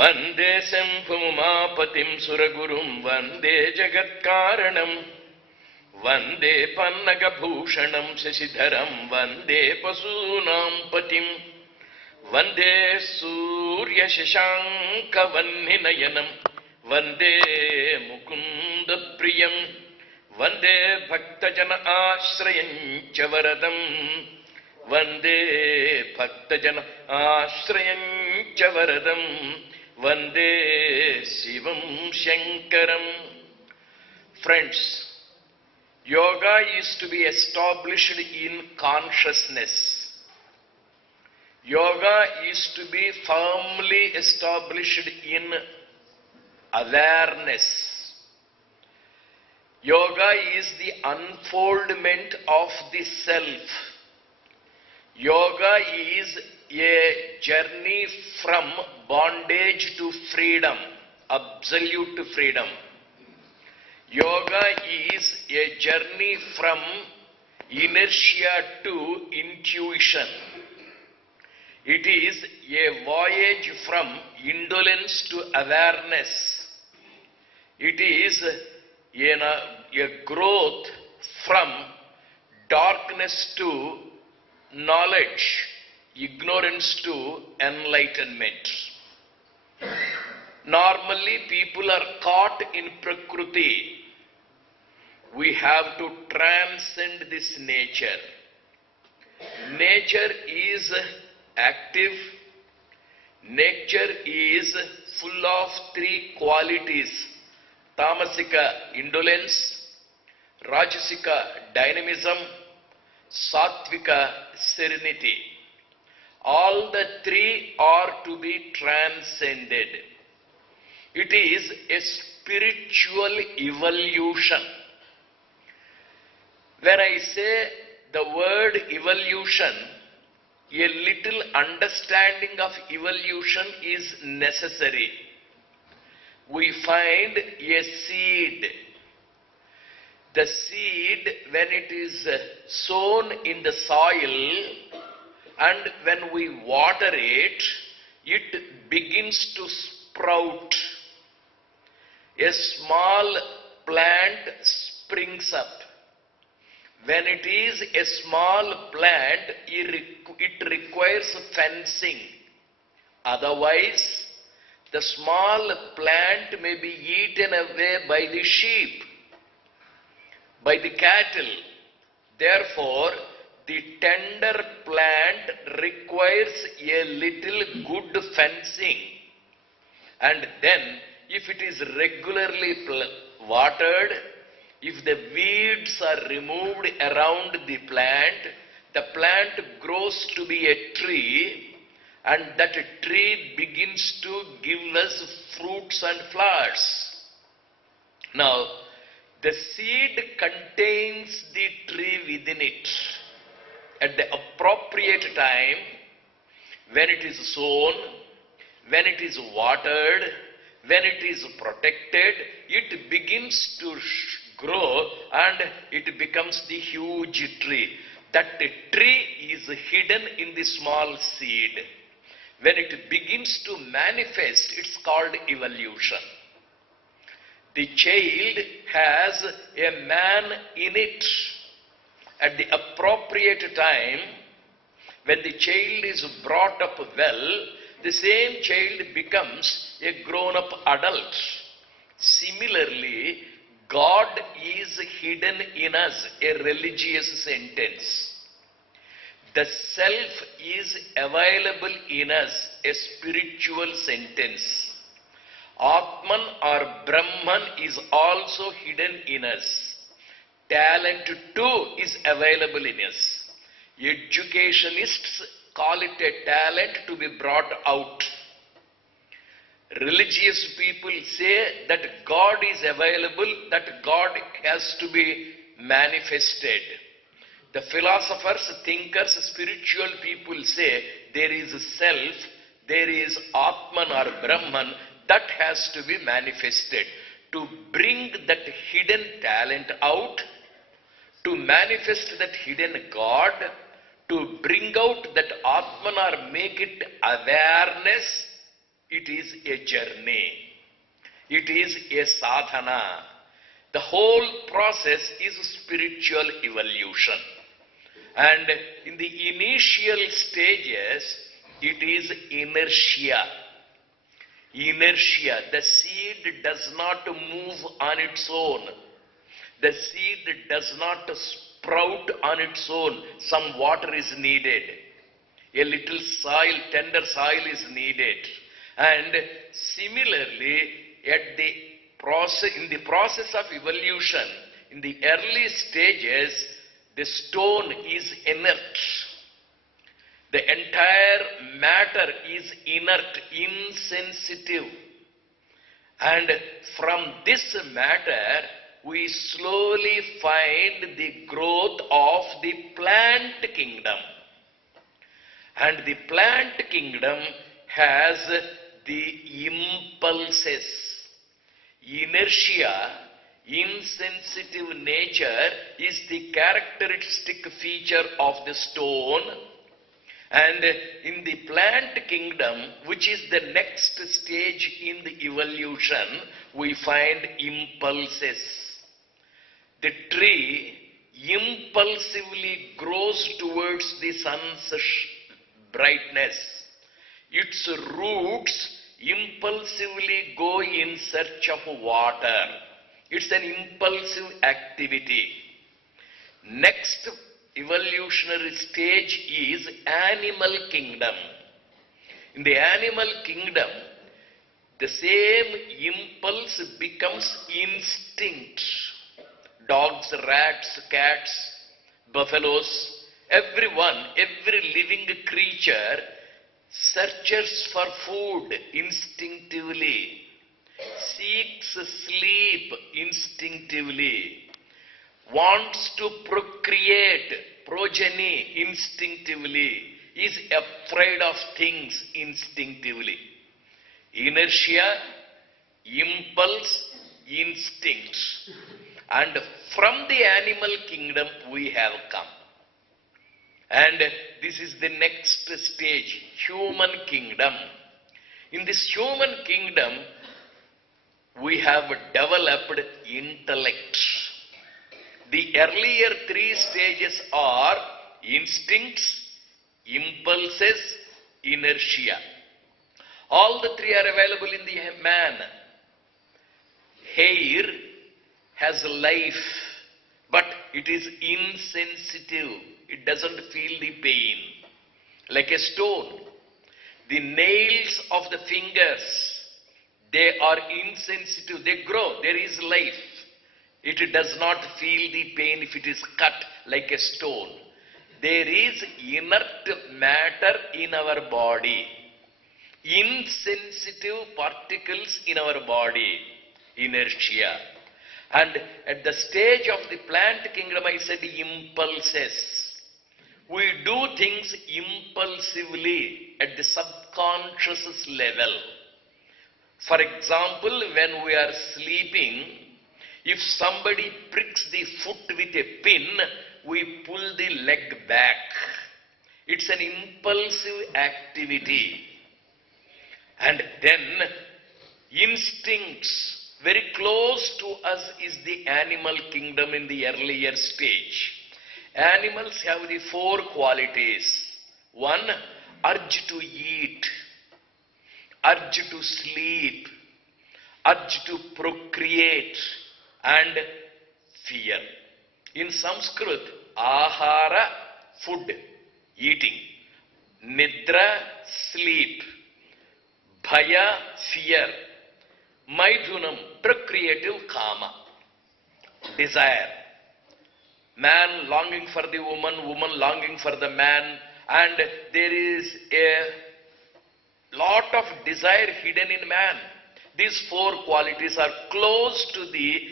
वंदे शंभुमापतिं सुरगुरुं वंदे जगत्कारणं वंदे पन्नगभूषणं शशिधरं वंदे पशूनां पतिं वंदे सूर्यशशाङ्कवह्निनयनं वंदे मुकुन्दप्रियं वंदे भक्तजन आश्रयं च वरदं वंदे भक्तजन आश्रयं च वरदं वंदे शिवं शंकरं. Friends, yoga is to be established in consciousness. Yoga is to be firmly established in awareness. Yoga is the unfoldment of the self. Yoga is a journey from bondage to freedom, absolute freedom. Yoga is a journey from inertia to intuition. It is a voyage from indolence to awareness. It is a growth from darkness to knowledge, ignorance to enlightenment. Normally people are caught in Prakriti. We have to transcend this nature. Nature is active. Nature is full of three qualities: Tamasika indolence, Rajasika dynamism, Sattvika serenity. All the three are to be transcended. It is a spiritual evolution. When I say the word evolution, a little understanding of evolution is necessary. We find a seed. The seed, when it is sown in the soil and when we water it, it begins to sprout. A small plant springs up. When it is a small plant, it requires fencing. Otherwise, the small plant may be eaten away by the sheep, by the cattle. Therefore, the tender plant requires a little good fencing. And then, if it is regularly watered, if the weeds are removed around the plant grows to be a tree, and that tree begins to give us fruits and flowers. Now, the seed contains the tree within it. At the appropriate time, when it is sown, when it is watered, when it is protected, it begins to grow and it becomes the huge tree. That tree is hidden in the small seed. When it begins to manifest, it's called evolution. The child has a man in it. At the appropriate time, when the child is brought up well, the same child becomes a grown-up adult. Similarly, God is hidden in us, a religious sentence. The self is available in us, a spiritual sentence. Atman or Brahman is also hidden in us. Talent too is available in us. Educationists call it a talent to be brought out. Religious people say that God is available, that God has to be manifested. The philosophers, thinkers, spiritual people say there is self, there is Atman or Brahman that has to be manifested. To bring that hidden talent out, to manifest that hidden God, to bring out that Atman or make it awareness, it is a journey. It is a sadhana. The whole process is spiritual evolution. And in the initial stages, it is inertia. Inertia. The seed does not move on its own. The seed does not sprout on its own. Some water is needed. A little soil, tender soil is needed. And similarly, in the process of evolution, in the early stages, the stone is inert. The entire matter is inert, insensitive. And from this matter, we slowly find the growth of the plant kingdom. And the plant kingdom has the impulses. Inertia, insensitive nature is the characteristic feature of the stone. And in the plant kingdom, which is the next stage in the evolution, we find impulses. The tree impulsively grows towards the sun's brightness. Its roots impulsively go in search of water. It's an impulsive activity. Next evolutionary stage is animal kingdom. In the animal kingdom, the same impulse becomes instinct. Dogs, rats, cats, buffaloes, everyone, every living creature searches for food instinctively, seeks sleep instinctively, wants to procreate progeny instinctively, is afraid of things instinctively. Inertia, impulse, instinct. And from the animal kingdom we have come. And this is the next stage, human kingdom. In this human kingdom, we have developed intellect. The earlier three stages are instincts, impulses, inertia. All the three are available in the man. Hair has life, but it is insensitive. It doesn't feel the pain. Like a stone. The nails of the fingers, they are insensitive. They grow. There is life. It does not feel the pain if it is cut like a stone. There is inert matter in our body. Insensitive particles in our body. Inertia. And at the stage of the plant kingdom, I said impulses. We do things impulsively at the subconscious level. For example, when we are sleeping, if somebody pricks the foot with a pin, we pull the leg back. It's an impulsive activity. And then instincts. Very close to us is the animal kingdom in the earlier stage. Animals have the four qualities. One, urge to eat, urge to sleep, urge to procreate, and fear. In Sanskrit, ahara, food, eating, nidra, sleep, bhaya, fear, maidhunam, procreative kama, desire. Man longing for the woman, woman longing for the man, and there is a lot of desire hidden in man. These four qualities are close to the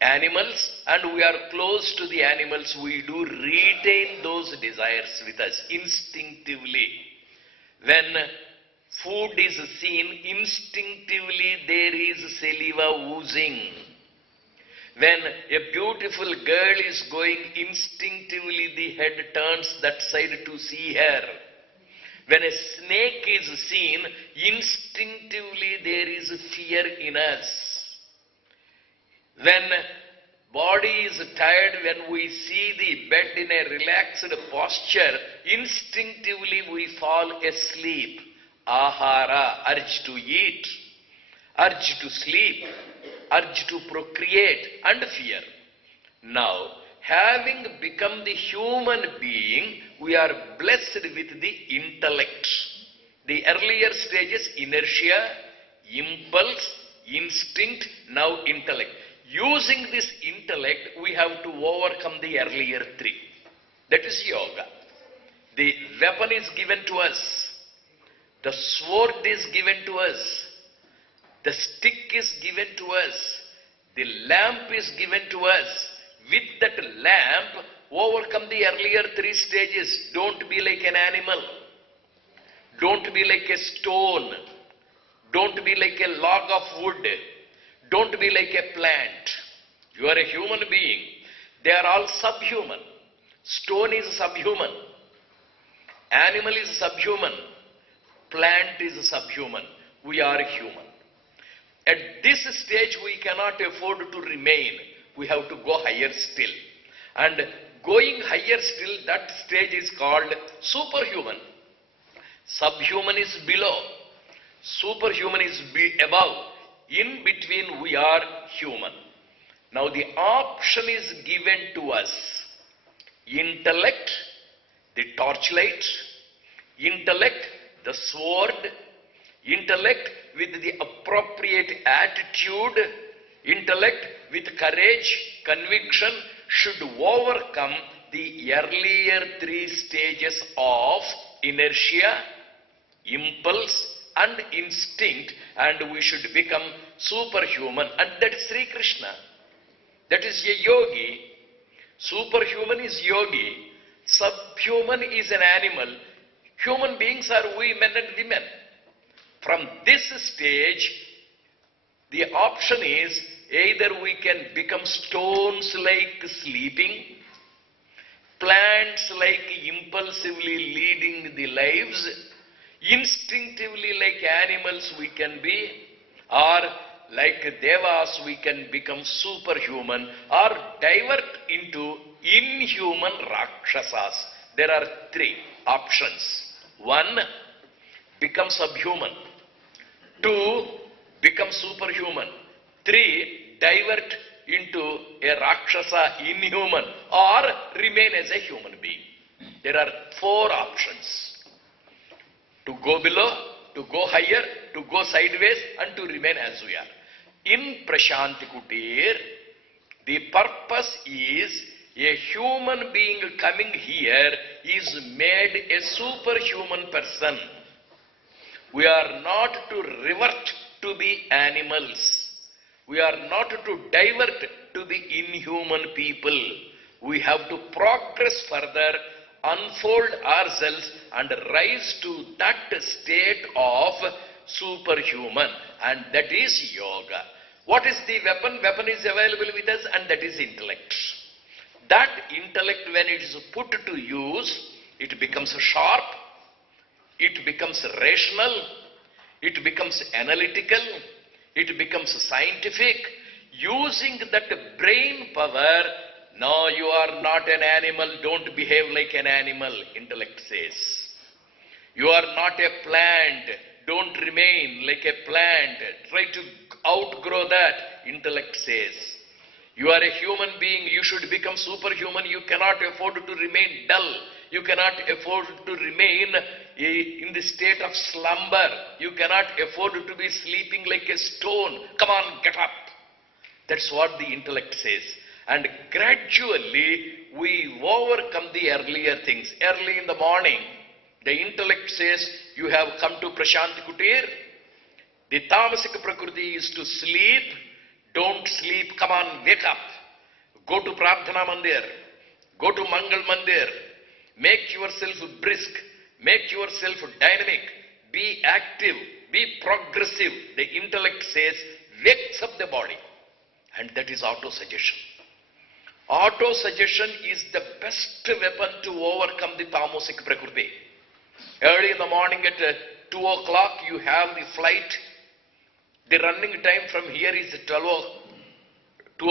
animals, and we are close to the animals. We do retain those desires with us instinctively. When food is seen, instinctively there is saliva oozing. When a beautiful girl is going, instinctively the head turns that side to see her. When a snake is seen, instinctively there is fear in us. When body is tired, when we see the bed in a relaxed posture, instinctively we fall asleep. Ahara, urge to eat, urge to sleep, urge to procreate, and fear. Now, having become the human being, we are blessed with the intellect. The earlier stages, inertia, impulse, instinct, now intellect. Using this intellect, we have to overcome the earlier three. That is yoga. The weapon is given to us. The sword is given to us. The stick is given to us. The lamp is given to us. With that lamp, overcome the earlier three stages. Don't be like an animal. Don't be like a stone. Don't be like a log of wood. Don't be like a plant. You are a human being. They are all subhuman. Stone is subhuman. Animal is subhuman. Plant is subhuman. We are human. At this stage, we cannot afford to remain. We have to go higher still. And going higher still, that stage is called superhuman. Subhuman is below. Superhuman is above. In between, we are human. Now the option is given to us. Intellect, the torchlight. Intellect, the sword. Intellect with the appropriate attitude. Intellect with courage, conviction, should overcome the earlier three stages of inertia, impulse, and instinct, and we should become superhuman. And that is Sri Krishna. That is a yogi. Superhuman is yogi. Subhuman is an animal. Human beings are we men and women. From this stage, the option is either we can become stones like sleeping, plants like impulsively leading the lives, instinctively like animals we can be, or like devas we can become superhuman, or divert into inhuman rakshasas. There are three options. 1, become subhuman. 2, become superhuman. 3, divert into a rakshasa, inhuman, or remain as a human being. There are 4 options. To go below, to go higher, to go sideways, and to remain as we are. In Prashanti Kutir, the purpose is a human being coming here is made a superhuman person. We are not to revert to be animals. We are not to divert to be inhuman people. We have to progress further, unfold ourselves, and rise to that state of superhuman. And that is yoga. What is the weapon? Weapon is available with us, and that is intellect. That intellect, when it is put to use, it becomes sharp, it becomes rational, it becomes analytical, it becomes scientific. Using that brain power, no, you are not an animal, don't behave like an animal, intellect says. You are not a plant, don't remain like a plant, try to outgrow that, intellect says. You are a human being, you should become superhuman, you cannot afford to remain dull, you cannot afford to remain in the state of slumber, you cannot afford to be sleeping like a stone, come on, get up. That's what the intellect says. And gradually, we overcome the earlier things. Early in the morning, the intellect says, you have come to Prashanti Kutir. The Tamasika Prakriti is to sleep. Don't sleep, come on, wake up. Go to Prarthana Mandir. Go to Mangal Mandir. Make yourself brisk. Make yourself dynamic. Be active. Be progressive. The intellect says, wakes up the body. And that is auto-suggestion. Auto-suggestion is the best weapon to overcome the tamasic prakriti. Early in the morning at 2 o'clock, you have the flight. The running time from here is 2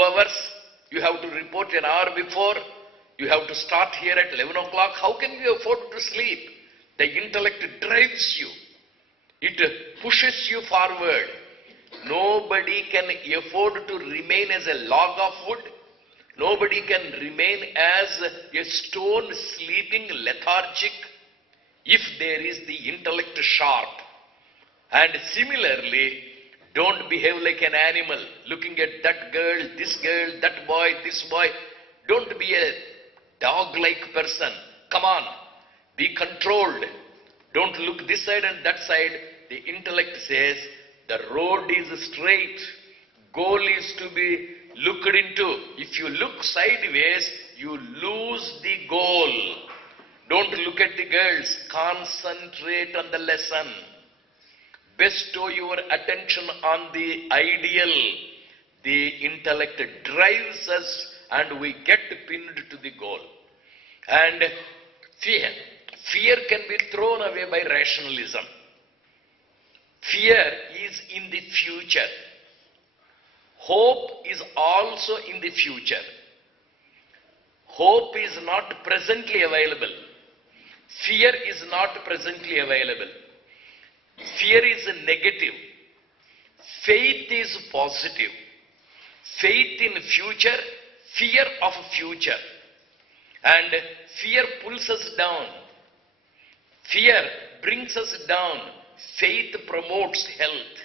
hours. You have to report an hour before. You have to start here at 11 o'clock. How can you afford to sleep? The intellect drives you. It pushes you forward. Nobody can afford to remain as a log of wood. Nobody can remain as a stone sleeping lethargic if there is the intellect sharp. And similarly, don't behave like an animal, looking at that girl, that boy, this boy. Don't be a dog-like person. Come on, be controlled. Don't look this side and that side. The intellect says the road is straight. Goal is to be looked into. If you look sideways, you lose the goal. Don't look at the girls. Concentrate on the lesson. Bestow your attention on the ideal. The intellect drives us and we get pinned to the goal. And fear. Fear can be thrown away by rationalism. Fear is in the future. Hope is also in the future. Hope is not presently available. Fear is not presently available. Fear is negative. Faith is positive. Faith in future, fear of future. And fear pulls us down. Fear brings us down. Faith promotes health.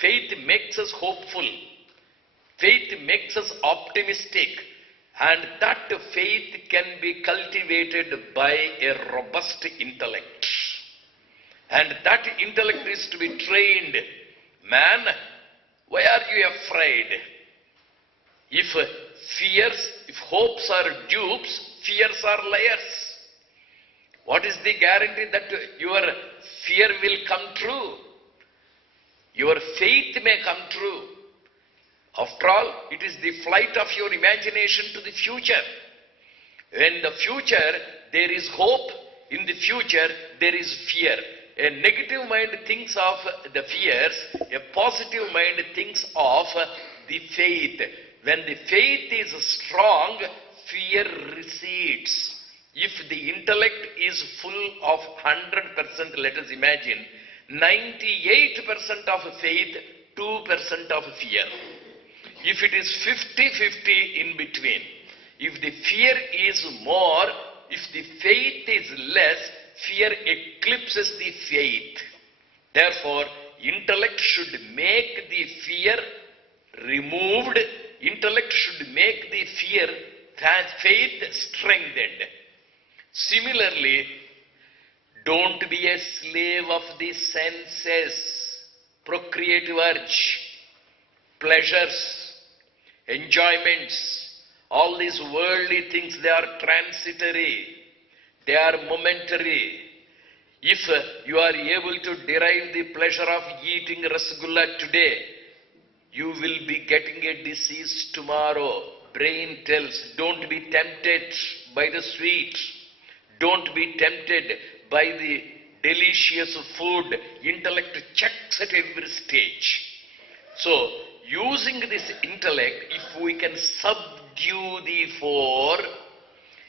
Faith makes us hopeful. Faith makes us optimistic. And that faith can be cultivated by a robust intellect. And that intellect is to be trained. Man, why are you afraid? If fears, if hopes are dupes, fears are liars. What is the guarantee that your fear will come true? Your faith may come true. After all, it is the flight of your imagination to the future. In the future, there is hope. In the future, there is fear. A negative mind thinks of the fears. A positive mind thinks of the faith. When the faith is strong, fear recedes. If the intellect is full of 100%, let us imagine, 98% of faith, 2% of fear. If it is 50-50 in between, if the fear is more, if the faith is less, fear eclipses the faith. Therefore, intellect should make the fear removed. Intellect should make the fear, faith strengthened. Similarly, don't be a slave of the senses, procreative urge, pleasures, enjoyments, all these worldly things, they are transitory, they are momentary. If you are able to derive the pleasure of eating rasgulla today, you will be getting a disease tomorrow. Brain tells, don't be tempted by the sweet. Don't be tempted by the delicious food. Intellect checks at every stage. So, using this intellect, if we can subdue the four,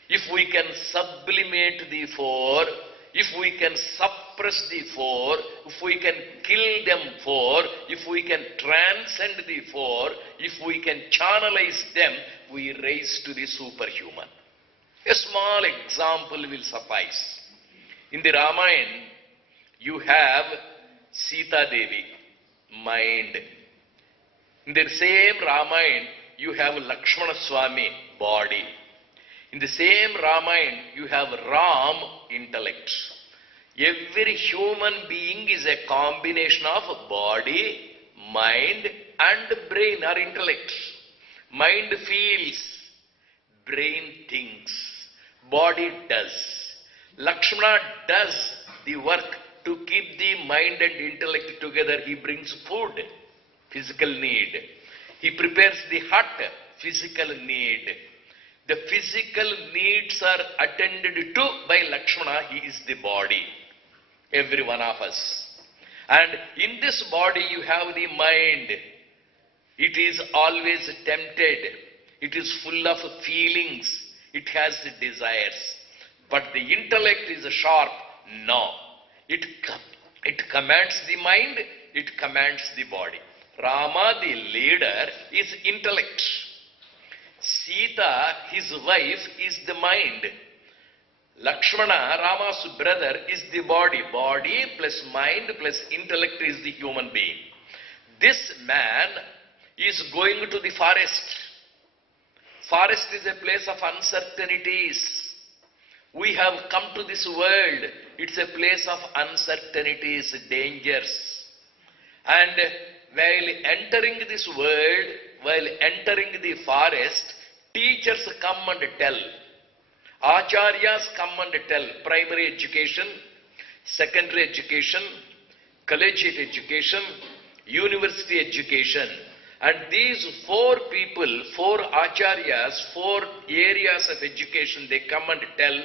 if we can sublimate the four, if we can suppress the four, if we can kill them four, if we can transcend the four, if we can channelize them, we rise to the superhuman. A small example will suffice. In the Ramayana, you have Sita Devi, mind. In the same Ramayana, you have Lakshmana Swami, body. In the same Ramayana, you have Ram, intellect. Every human being is a combination of body, mind and brain or intellect. Mind feels, brain thinks, body does. Lakshmana does the work to keep the mind and intellect together. He brings food, physical need. He prepares the hut, physical need. The physical needs are attended to by Lakshmana. He is the body. Every one of us. And in this body you have the mind. It is always tempted. It is full of feelings. It has desires. But the intellect is sharp. No. It commands the mind. It commands the body. Rama, the leader, is intellect. Sita, his wife, is the mind. Lakshmana, Rama's brother, is the body. Body plus mind plus intellect is the human being. This man is going to the forest. Forest is a place of uncertainties. We have come to this world. It's a place of uncertainties, dangers. And while entering this world, while entering the forest, teachers come and tell. Acharyas come and tell. Primary education, secondary education, collegiate education, university education. And these four people, four acharyas, four areas of education, they come and tell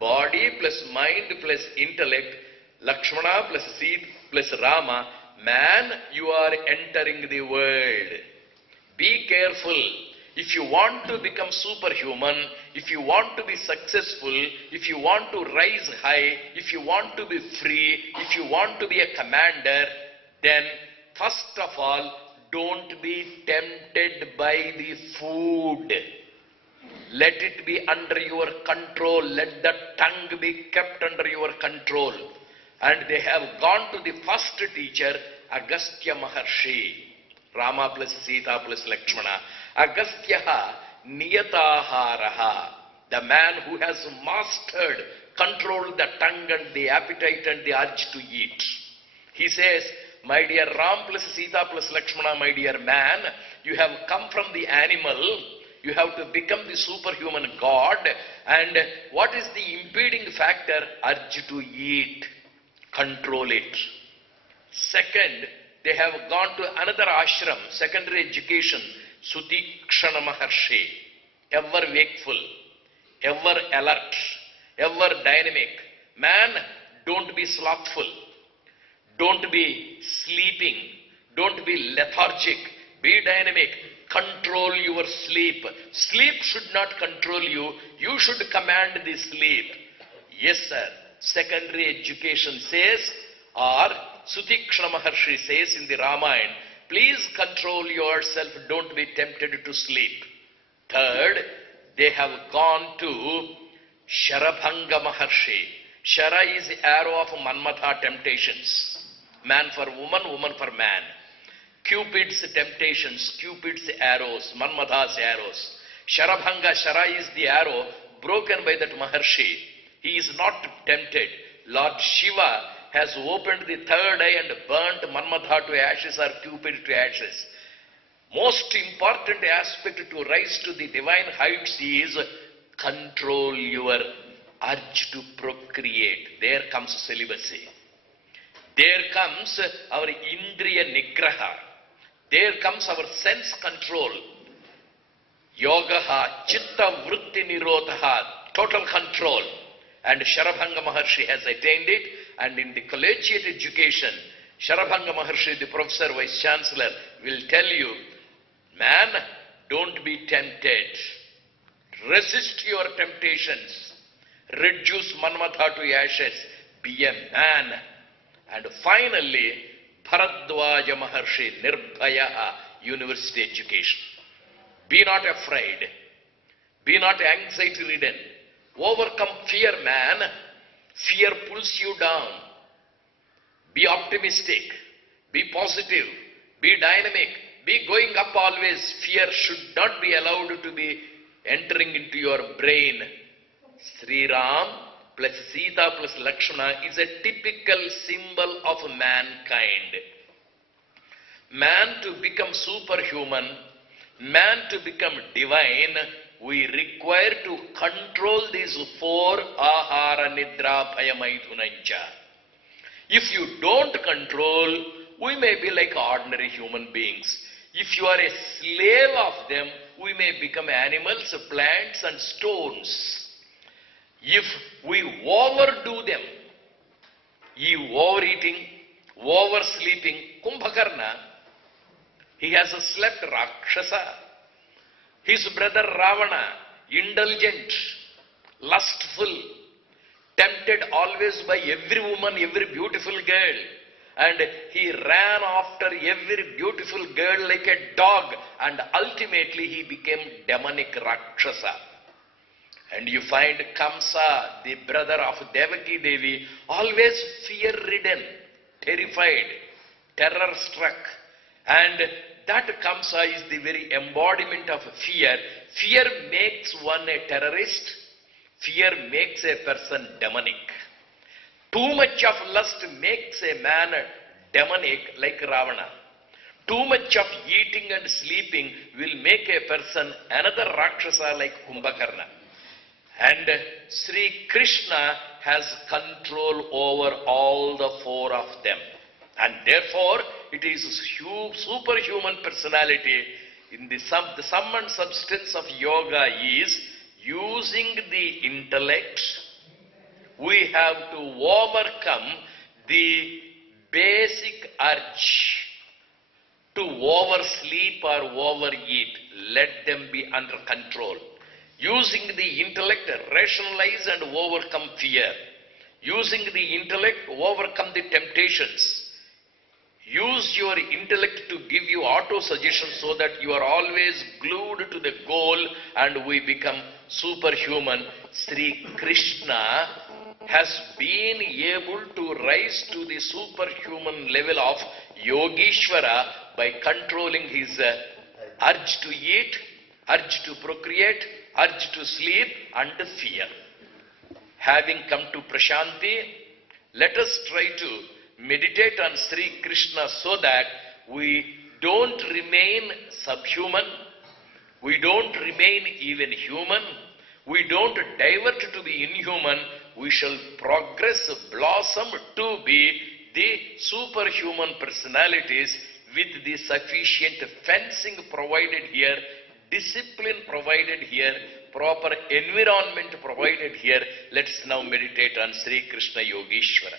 body plus mind plus intellect, Lakshmana plus Sita plus Rama, man, you are entering the world. Be careful. If you want to become superhuman, if you want to be successful, if you want to rise high, if you want to be free, if you want to be a commander, then first of all, don't be tempted by the food. Let it be under your control. Let the tongue be kept under your control. And they have gone to the first teacher, Agastya Maharshi. Rama plus Sita plus Lakshmana. Agastyaha Niyataharaha. The man who has mastered, controlled the tongue and the appetite and the urge to eat. He says, my dear Ram plus Sita plus Lakshmana, my dear man, you have come from the animal, you have to become the superhuman god, and what is the impeding factor? Urge to eat. Control it. Second, they have gone to another ashram, secondary education, Sutikshana Maharshi. Ever wakeful, ever alert, ever dynamic. Man, don't be slothful. Don't be sleeping. Don't be lethargic. Be dynamic. Control your sleep. Sleep should not control you. You should command the sleep. Yes, sir. Secondary education says, or Sutikshana Maharshi says in the Ramayana, please control yourself. Don't be tempted to sleep. Third, they have gone to Sharabhanga Maharshi. Shara is the arrow of Manmatha temptations. Man for woman, woman for man. Cupid's temptations, Cupid's arrows, Manmatha's arrows. Sharabhanga, Shara is the arrow broken by that Maharshi. He is not tempted. Lord Shiva has opened the third eye and burnt Manmatha to ashes or Cupid to ashes. Most important aspect to rise to the divine heights is control your urge to procreate. There comes celibacy. There comes our Indriya Nigraha. There comes our sense control. Yogaha, Chitta Vritti Nirodhaha, total control. And Sharabhanga Maharshi has attained it. And in the collegiate education, Sharabhanga Maharshi, the professor, vice chancellor, will tell you, man, don't be tempted. Resist your temptations. Reduce Manmatha to ashes. Be a man. And finally, Bharadwaja Maharshi, Nirbhaya, university education. Be not afraid. Be not anxiety-ridden. Overcome fear, man. Fear pulls you down. Be optimistic. Be positive. Be dynamic. Be going up always. Fear should not be allowed to be entering into your brain. Sri Ram plus Sita plus Lakshmana is a typical symbol of mankind. Man to become superhuman, man to become divine, we require to control these four ahara, nidra, bhaya, maithunancha. If you don't control, we may be like ordinary human beings. If you are a slave of them, we may become animals, plants and stones. If we overdo them, overeating, oversleeping, Kumbhakarna, he has slept, Rakshasa. His brother Ravana, indulgent, lustful, tempted always by every woman, every beautiful girl. And he ran after every beautiful girl like a dog, and ultimately he became demonic Rakshasa. And you find Kamsa, the brother of Devaki Devi, always fear-ridden, terrified, terror-struck. And that Kamsa is the very embodiment of fear. Fear makes one a terrorist. Fear makes a person demonic. Too much of lust makes a man demonic like Ravana. Too much of eating and sleeping will make a person another Rakshasa like Kumbhakarna. And Sri Krishna has control over all the four of them. And therefore, it is superhuman personality. In the sum and substance of yoga is using the intellect. We have to overcome the basic urge to oversleep or overeat. Let them be under control. Using the intellect, rationalize and overcome fear. Using the intellect, overcome the temptations. Use your intellect to give you auto-suggestion so that you are always glued to the goal and we become superhuman. Sri Krishna has been able to rise to the superhuman level of Yogeshwara by controlling his urge to eat, urge to procreate, urge to sleep and fear. Having come to Prashanti, let us try to meditate on Sri Krishna so that we don't remain subhuman, we don't remain even human, we don't divert to be inhuman, we shall progress, blossom to be the superhuman personalities with the sufficient fencing provided here, discipline provided here, proper environment provided here. Let's now meditate on Sri Krishna Yogeshwara.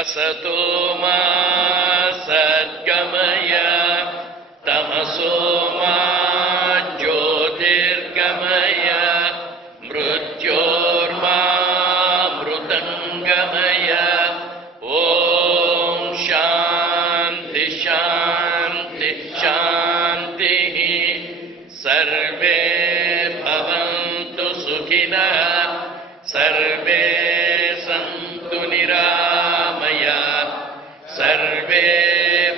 Asato ma sadgamaya, tamaso ma jyotirgamaya, mrityorma mrutangamaya. Om Shanti Shanti Shanti. Sarve bhavantu sukhinah, sarve santu niramaya, sarve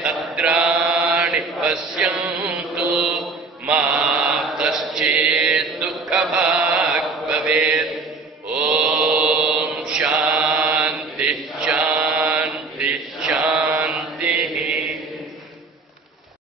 bhadrani pasyantu ma